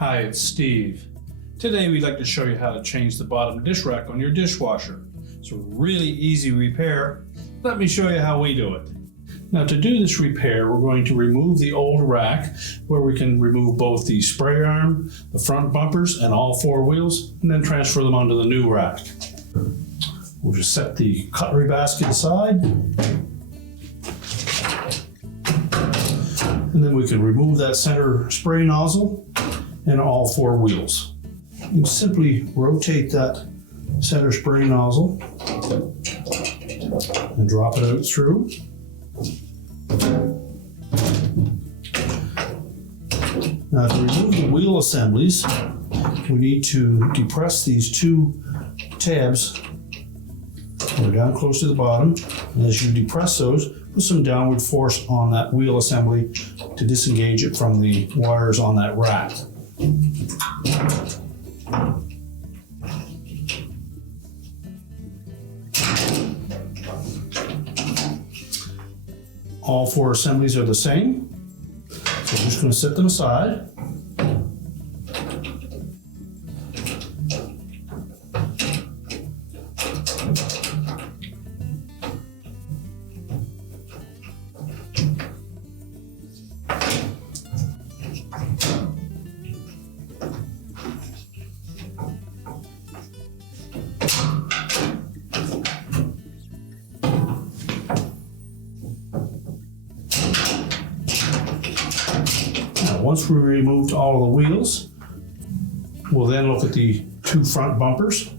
Hi, it's Steve. Today we'd like to show you how to change the bottom dish rack on your dishwasher. It's a really easy repair. Let me show you how we do it. Now to do this repair, we're going to remove the old rack where we can remove both the spray arm, the front bumpers, and all four wheels, and then transfer them onto the new rack. We'll just set the cutlery basket aside. And then we can remove that center spray nozzle and all four wheels. You simply rotate that center spray nozzle and drop it out through. Now to remove the wheel assemblies, we need to depress these two tabs. They're down close to the bottom, and as you depress those, put some downward force on that wheel assembly to disengage it from the wires on that rack. All four assemblies are the same, so I'm just going to set them aside. Once we removed all of the wheels, we'll then look at the two front bumpers.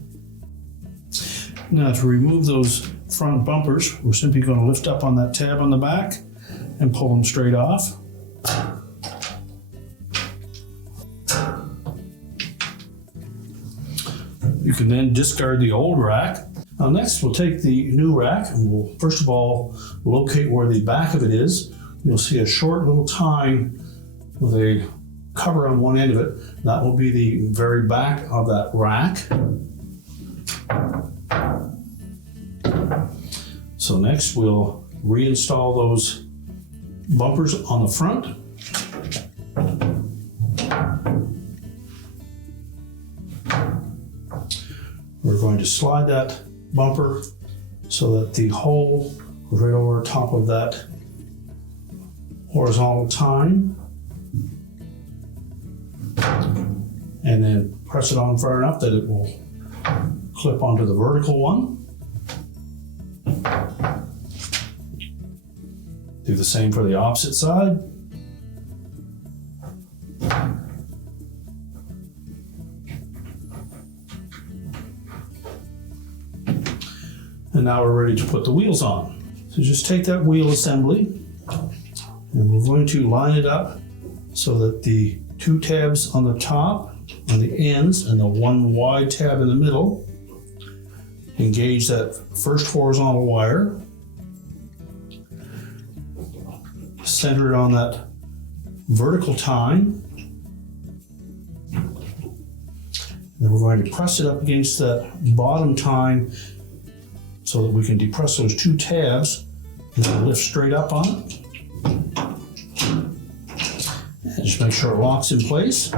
Now to remove those front bumpers, we're simply going to lift up on that tab on the back and pull them straight off. You can then discard the old rack. Now next we'll take the new rack and we'll first of all locate where the back of it is. You'll see a short little tine with a cover on one end of it. That will be the very back of that rack. So next we'll reinstall those bumpers on the front. We're going to slide that bumper so that the hole goes right over top of that horizontal tine. And then press it on far enough that it will clip onto the vertical one. Do the same for the opposite side. And now we're ready to put the wheels on. So just take that wheel assembly and we're going to line it up so that the two tabs on the top, on the ends, and the one wide tab in the middle engage that first horizontal wire. Center it on that vertical tine. Then we're going to press it up against that bottom tine so that we can depress those two tabs and then lift straight up on it. And just make sure it locks in place.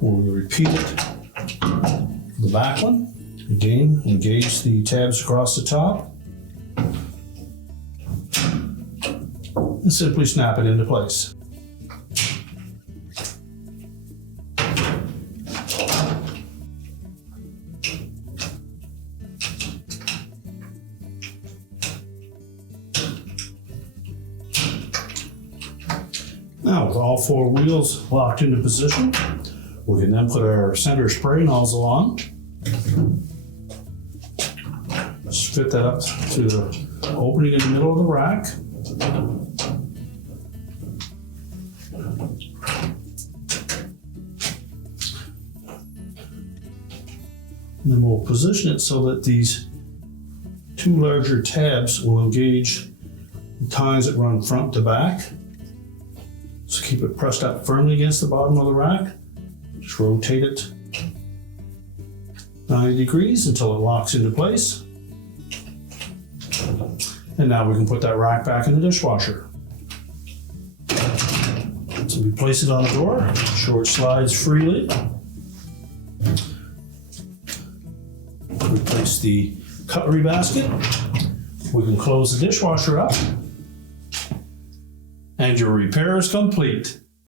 We'll repeat it for the back one. Again, engage the tabs across the top. And simply snap it into place. Now with all four wheels locked into position, we can then put our center spray nozzle on. Just fit that up to the opening in the middle of the rack. And then we'll position it so that these two larger tabs will engage the tines that run front to back. So keep it pressed up firmly against the bottom of the rack. Just rotate it 90 degrees until it locks into place. And now we can put that rack back in the dishwasher. So So we place it on the door, sure it slides freely. Replace the cutlery basket. We can close the dishwasher up. And your repair is complete.